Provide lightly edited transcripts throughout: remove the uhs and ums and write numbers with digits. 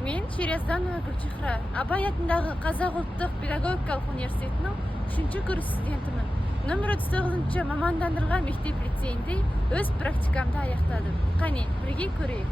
Мен Шерезданова Гүлчехра, Абай атындағы Қазақ ұлттық педагогикалық университетінің 3-ші курс студентімін. Номер 39-ші мамандандырылған мектеп лицейінде өз практикамды аяқтадым. Қане, бірге көрейік.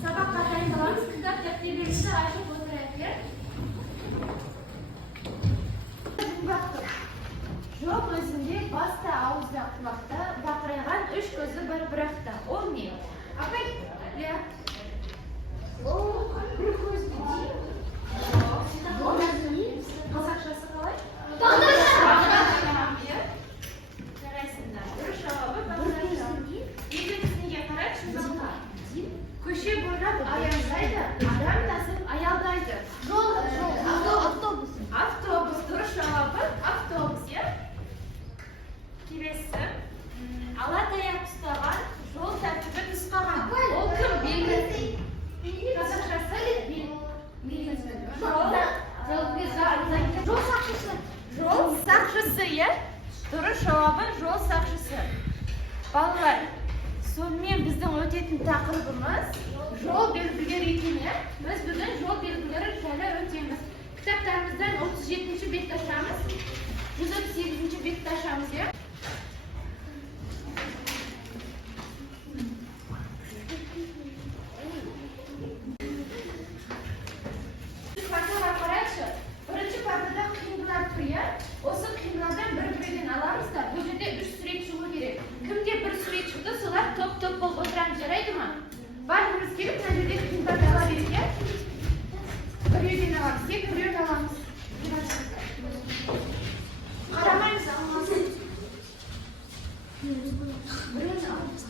Sabahqa dayındalamız, kitap defterlerimizi açıp oturayıq. Жоқ өзінде баста ауызда құлақта бақырайған үш көзі бар бірақта. Ол не? Апай, иә. Бір көзді дейін. Қазақшасы қалай? Жарайсыңдар. Дұрыс жауабы бағдарша. Егінісіне қарайшы. Көше бойлап аяңдайды, адам тасып аялдайды. Автобус. Автобус. Дұрыс жауабы автобус, иә? Келесі. Ала таяқ ұстаған, жол тәртібін нұсқаған. Ол кім? Белгісі. Қазақшасы жол сақшысы. Жол сақшысы, иә? Дұрыс жауабы жол сақшысы. Балалар, сонымен біздің өтетін тақырыбымыз жол белгілері екен, иә? Біз бүгін жол белгілері жайлы өтеміз. Кітаптарымыздан 37-ші бетті ашамыз, 138-ші бетті ашамыз, иә? Партаға қарайшы. Бірінші партада қиындылар тұр, иә? Осы қиындылардан бір-бірден аламыз да, бұл жерде 3 сурет шығу керек. Кімде бір сурет шықты, солар топ-топ болып отырамыз, жарайды ма? Барлығымыз келіп, мына жерде қиындыларды ала берейік, иә? Біреуден аламыз, тек біреуін аламыз. Қарамаймыз, алмасын. Біреуін аламыз.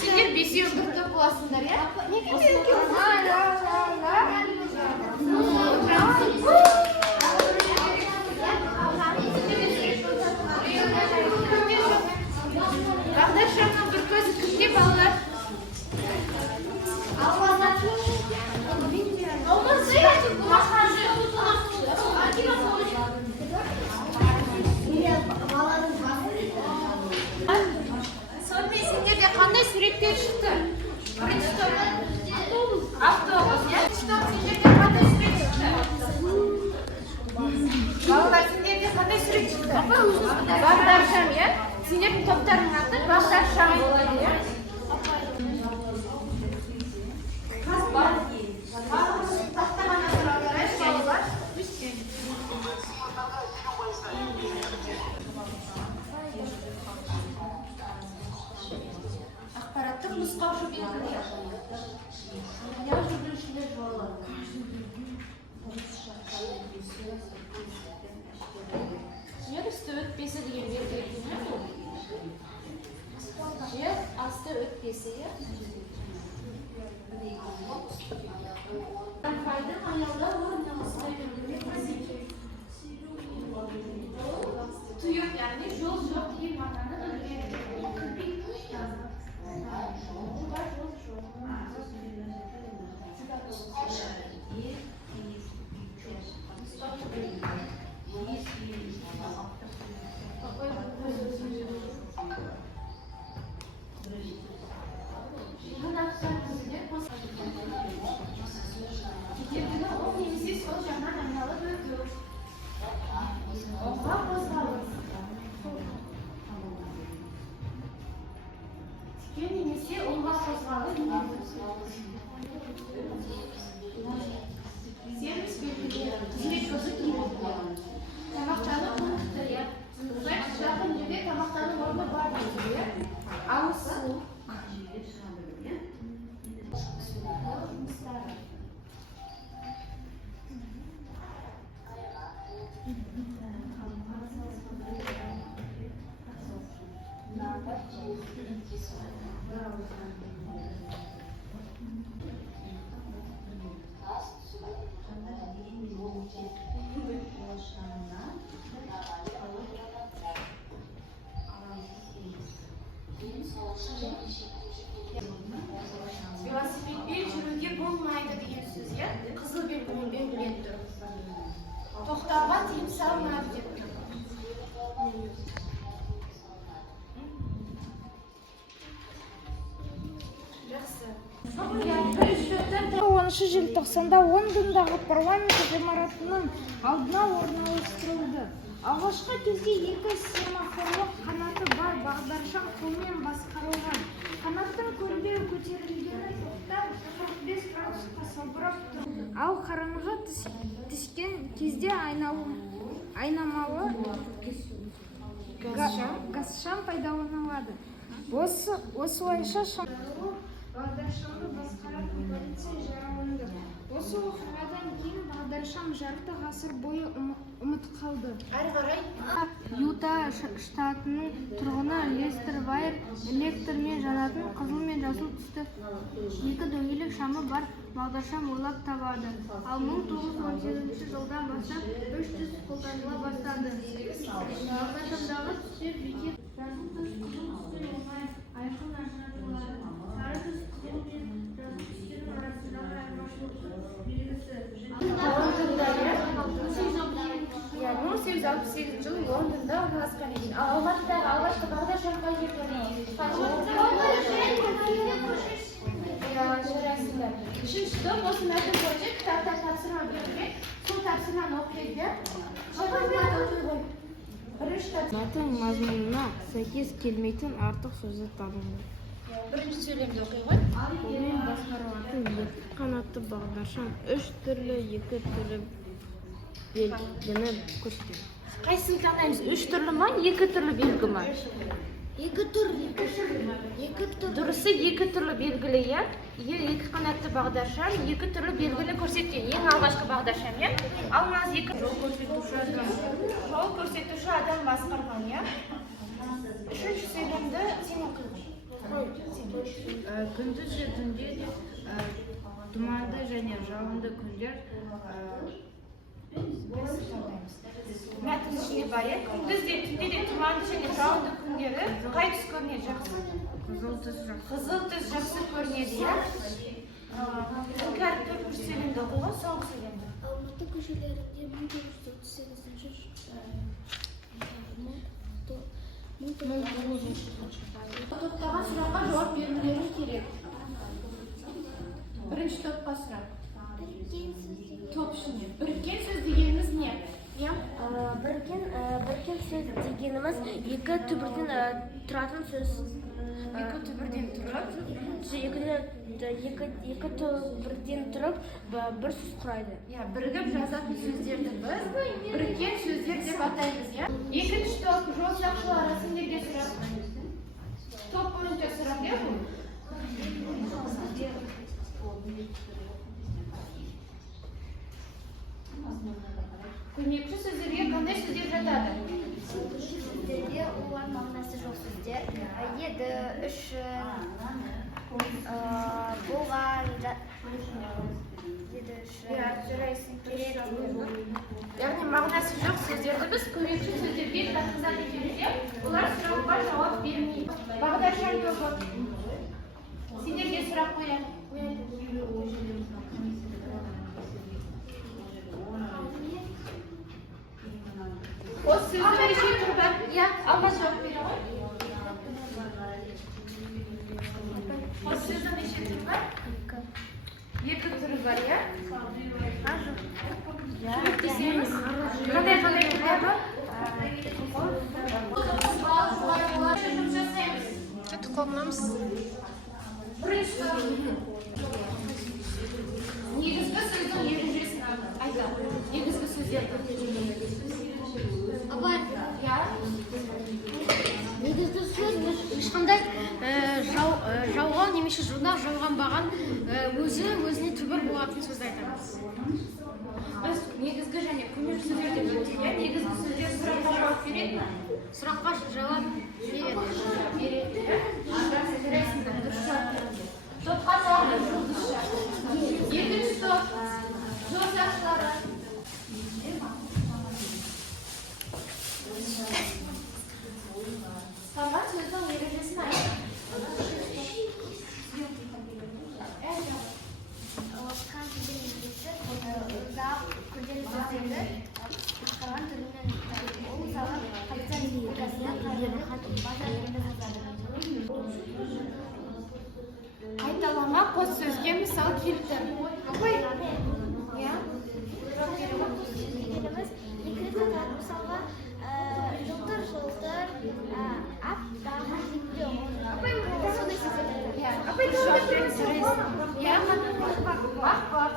Сендер бесеуін бір топ боласыңдар, иә? Бағдаршамның бір көзі кімде, балалар? Сонымен сендерде қандай суреттер шықты? Бірінші топ автобус, иә? Екінші топ сендерде қандай сурет шықты? Балалар, сендерде қандай сурет шықты? Бағдаршам, иә? Сендердің топтарының аты бағдаршам болады, иә? Тақтаған асыралар, балалар. Ақпараттық нұсқаушы белгілер. Я жүргіншілер жолы. Жер үсті өтпесі деген белгілер не бұл? Жер асты өтпесі, иә? Файдың аялда орнамызға тұйық, яғни жол жоқ деген мағынаны білдіреді. Bunu Velosipedмен жүруге болмайды деген сөз, иә? Қызыл белгімен белгіленіп тұр. Тоқтауға тыйым салынады деп тұр. Жақсы. 10 желтоқсанда Лондондағы парламент ғимаратының алдына орналастырылды. Алғашқы кезде екі семафорлық қанаты бар бағдаршам қолмен басқарылған. Қанаттың көлбеу көтерілгені тоқтар 45 градусқа салбырап тұр. Ал қараңғы түскен кезде айнамалы газшам пайдаланылады. Осылайша бағдаршамды басқаратын полиция жараланды. Осы оқиғадан кейін бағдаршам жарты ғасыр бойы ұмыт қалды. Әрі қарай Юта штатының тұрғыны Лестер Вайер электрмен жанатын қызыл мен жасыл түсті екі дөңгелек шамы бар бағдаршам ойлап табады. Ал 1918 жылдан бастап 300 қолданыла бастады. Бағдаршамдағы түстер бекет жасыл түс, қызыл түстер оңай айқын ажыратылады. Сары түс қызыл мен жасыл түстердің арасындағы айырмашылықтың белгісі. 1868 жылы Лондонда орналасқан екен. Ал Алматыдағы алғашқы бағдаршам қай жерде орналасқан? Үшінші топ осы мәтін бойынша кітапта тапсырма берілген. Сол тапсырманы оқиды. Мәтін мазмұнына сәйкес келмейтін артық сөзі табылды. Бірінші сөйлемді оқи ғой. Қолмен басқарылатын екі қанатты бағдаршам үш түрлі екі түрі белгіні көрсетеді. Қайсысын таңдаймыз? Үш түрлі ма, екі түрлі белгі ма? Екі түрлі. Дұрысы екі түрлі белгілі, иә? Екі қанатты бағдаршам екі түрлі белгілі көрсеткен. Ең алғашқы бағдаршам, иә? Ал мынау екі жол көрсетуші адам басқарған, иә? Үшінші сөйлемді сен оқи ғой. Күндіз же түнде де тұманды және жауынды күндер Мәтін ішіне бар, иә? Күндіз де түнде де тұманды және жауынды күндері қай түс көрінеді жақсы? қызыл түс жақсы. Қызыл түс жақсы көрінеді, иә? Іңкәр төртінші сөйлемді оқи ғой, соңғы сөйлемді. Алматы көшелерінде 1938 Топтаған сұраққа жауап берулері керек. Бірінші топқа сұрақ. Топ ішінде. Біріккен сөз дегеніміз не? Біріккен сөз дегеніміз екі түбірден тұратын сөз. Екі түбірден тұрып, Екі түбірден тұрып бір сөз құрайды. бірігіп жазатын сөздерді біз біріккен сөздер деп атаймыз, иә? Екінші топ жол сақшылары арасындағы сұрақ. Топ бойынша сұрақ, иә бұл? Көмекші сөздерге қандай сөздер жатады? Сөздерде олар мағынасы жоқ сөздер. Еді, үшін, болған, еді, үшін, Жарайсың, керек. Яғни мағынасы жоқ сөздерді біз көмекші сөздерге жатқызады екенбіз, иә? Олар сұраққа жауап бермейді. Бағдаршам тобы. Сендерге сұрақ қояды. Осы сөзді неше түрі бар? Иә, Алмас жауап бере ғой. Осы сөздің неше түрі бар? Екі түрі бар, иә? Көмектесеміз. Қандай түрлері бар? Жұмыс жасаймыз. Қолданамыз. Бірінші негізгі сөздің ережесін айтады. Негізгі сөздерді. Абай, Иә? негізгі сөз ешқандай жауға немесе жауған баған өзіне түбір болатын сөз айтамыз. Біз негізгі және көмекші сөздер деп бөлдік, иә? Негізгі сөздер сұраққа жауап береді ме? Сұраққа жауап береді. Береді, иә? басқарған тілімен ол мысалы қазақстан республикасында Қайталама қос сөзге мысал келтір. иә екі рет аталады мысалға жылтыр аппақ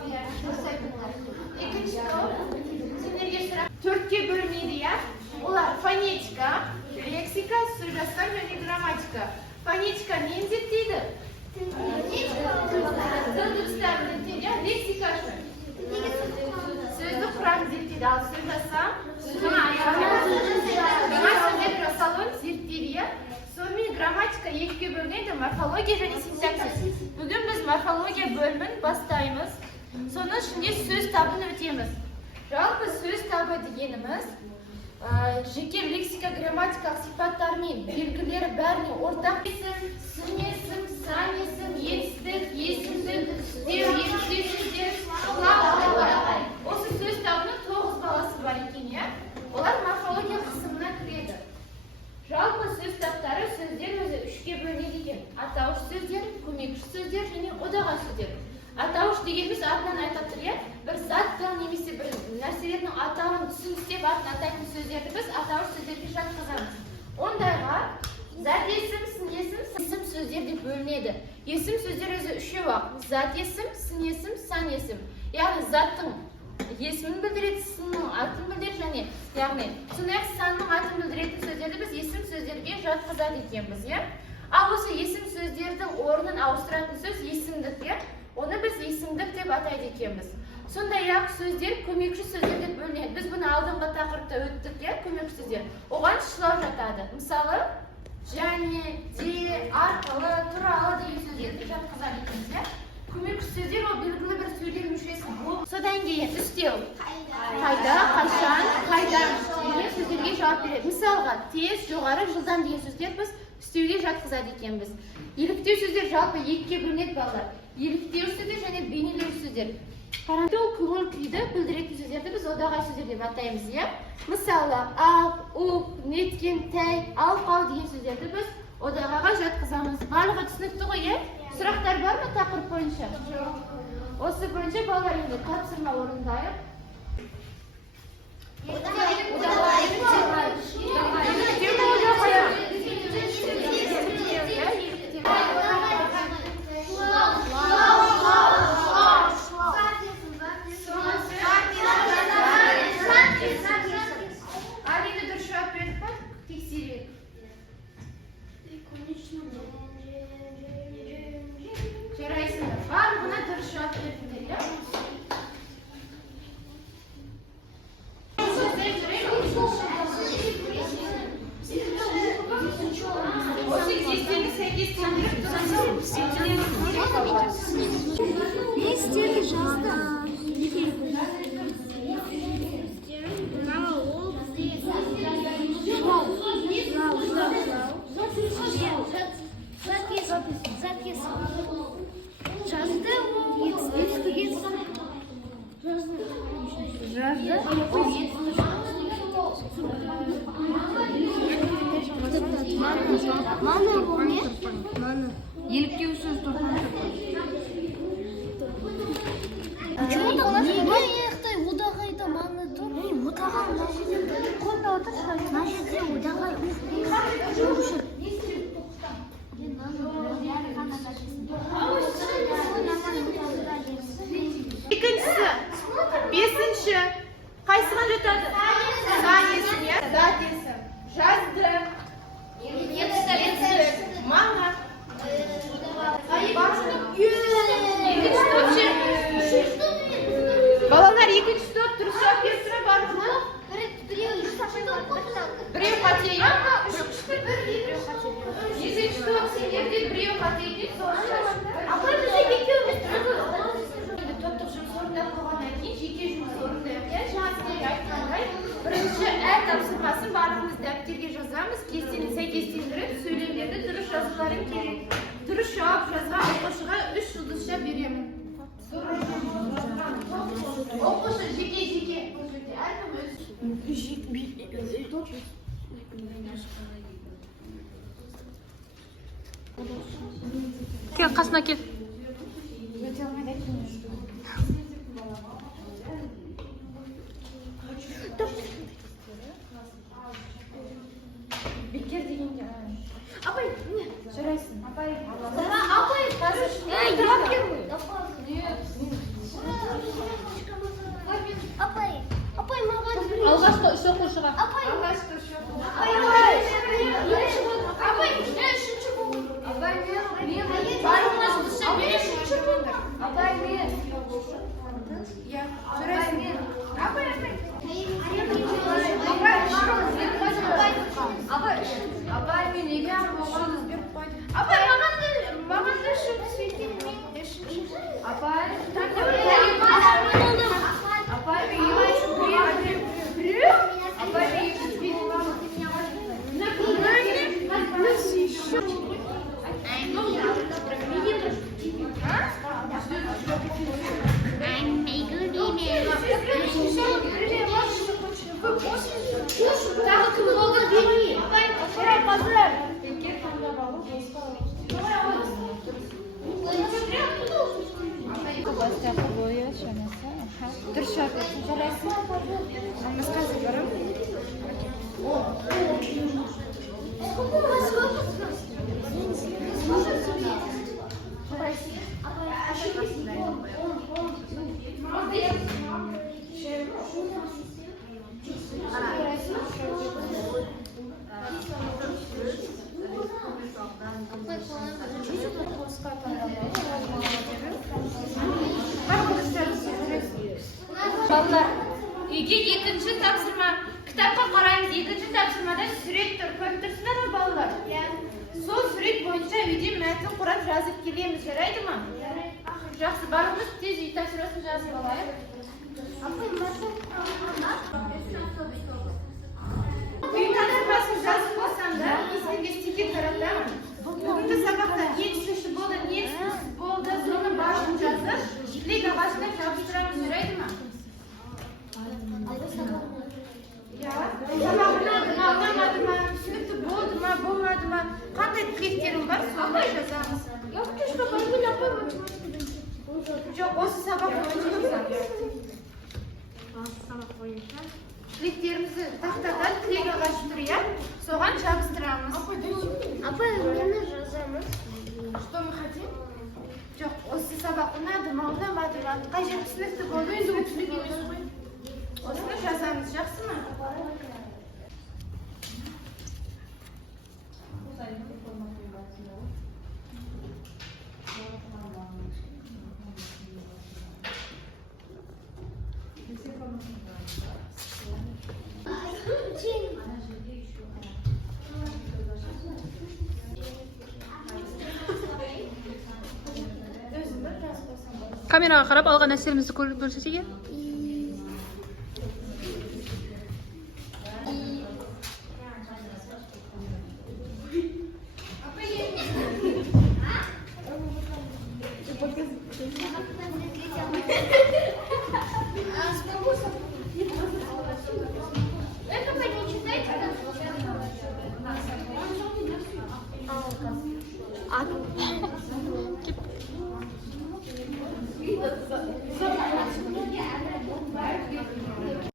Екінші сендерге сұрақ. Төртке бөлінеді, иә? Олар фонетика, лексика, сөйлесім және грамматика. Фонетика нені зерттейді? Дыбыстарын зерттейді, иә? Лексика үшін сөздік құрамын зерттейді, ал сөйлесім жаңа сөздер жасалуын зерттейді, иә? Сонымен грамматика екіге бөлінеді, морфология және синтаксис. Бүгін біз морфология бөлімін бастаймыз. Соның ішінде сөз табын өтеміз. Жалпы сөз табы дегеніміз жеке лексика грамматикалық сипаттары мен белгілері бәріне ортақ есім, сын есім, сан есім, етістік, есімдік, үстеу, естеу сөздер, осы сөз табының 9 баласы бар екен, иә? Олар морфология қысымына кіреді. Жалпы сөз таптары сөздер өзі үшке бөлінеді екен. Атауыш сөздер, көмекші сөздер және одағай сөздер. Атауыш дегеніміз атынан айтып тұр, иә? Бір затты немесе бір нәрселердің атауын түсіністеп атын атайтын сөздерді біз атауыш сөздерге жатқызамыз. Ондайға зат есім, сын есім, есім сөздер деп бөлінеді. Есім сөздер өзі үшеу-ақ. Зат есім, сын есім, сан есім. Яғни заттың есімін білдіреді, сынның атын білдіреді және яғни сондай-ақ санның атын білдіретін сөздерді біз есім сөздерге жатқызады екенбіз, иә? Ал осы есім сөздердің орнын ауыстыратын сөз есімдік, иә? Оны біз есімдік деп атайды екенбіз. Сондай-ақ сөздер көмекші сөздер деп бөлінеді. Біз бұны алдыңғы тақырыпта өттік, иә, көмекші сөздер. Оған шылау жатады. Мысалы, және, де, арқылы, туралы деген сөздерді жатқызады екенбіз, иә? Көмекші сөздер ол белгілі бір сөйлем мүшесі. Содан кейін үстеу. Қайда, қашан, қайдан деген сөздерге жауап береді. Мысалға, тез, жоғары, жылдам деген сөздер біз үстеуге жатқызады екенбіз. Еліктеу сөздер жалпы екіге бөлінеді балалар. Еліктеу сөздер және бейнелеу сөздер. Қараңтау көңіл күйді білдіретін сөздерді біз одағай сөздер деп атаймыз, иә? Мысалы, ақ, уп, неткен, тәй, алқау деген сөздерді біз одағаға жатқызамыз. Барлығы түсінікті ғой, иә? Сұрақтар бар ма тақырып бойынша? Осы бойынша балалар енді тапсырма орындайық. Жарайсыңдар. Барлығына дұрыс жауап бердіңдер, иә? не істеді жазды Мана ол не? Еліктеу сөз Почему-то у нас удағайда маңы тұр. Удағай қолда отыр. Значит, удағай Екіншісі, бесінші. Қайсыға жатады? Сан есім, иә? Зат есім. Жазды. Етістік. Маңа. Балалар екінші топ дұрыс жауап беріп тұра барлығы. Біреу қате, иә? Екінші топ сендерде біреу қате екен, топтық жұмыс орындап қойғаннан кейін жеке жұмыс орындайық, иә? Жаңа сіздерге айтқандай, бірінші әр тапсырмасын барлығымыз дәптерге жазамыз, кестені сәйкестендіріп, сөйлемдерді дұрыс жазуларың керек. Дұрыс жауап жазған оқушыға 3 жұлдызша беремін. Оқушы жеке-жеке, әркім өз Кел, қасына кел. Өте алмайды екен. Бекер дегенде. Апай, не? Жарайсың. Апай. Апай, апай, маған Алғашқы үш оқушыға. Алғашқы шоу. үшінші бол. Иә, жарайсың. Апай, мен неге оған беріп қойды? Апай, маған да шып светин, мен де шып. Апай, апай, мен біреу. Апай, мен екі дұрыс жатыр. Жарайсың. Намазға барамын. Балалар, үйге екінші тапсырма. Кітапқа қараймыз, екінші тапсырмада сурет тұр. Көріп тұрсыңдар ма, балалар? Сол сурет бойынша үйде мәтін құрап жазып келеміз, жарайды ма? Жақсы, барыңыз, тез үй тапсырмасын жазып алайық. Үй тапсырмасын жазып болсам да, сізге стикер таратамын. Бүгінгі сабақта не түсінші болды, не түсінсіз болды, соны барлығын жазып, тілек ағашына жабыстырамыз, жарайды ма? Ұнамады ма, түсінікті болды ма, болмады ма, қандай тілектерің бар, соны жазамыз. Жоқ, осы сабақ бойынша тілектерімізді тақтадан тілек ағашы тұр, иә? Соған жабыстырамыз. Апай, мені жазамыз. Что мы хотим? Жоқ, осы сабақ ұнады ма, ұнамады ма, қажет түсінікті болды, енді түсінік емес қой. Осыны жазамыз, жақсы ма? Камераға қарап алған әсерімізді көрсетейік. А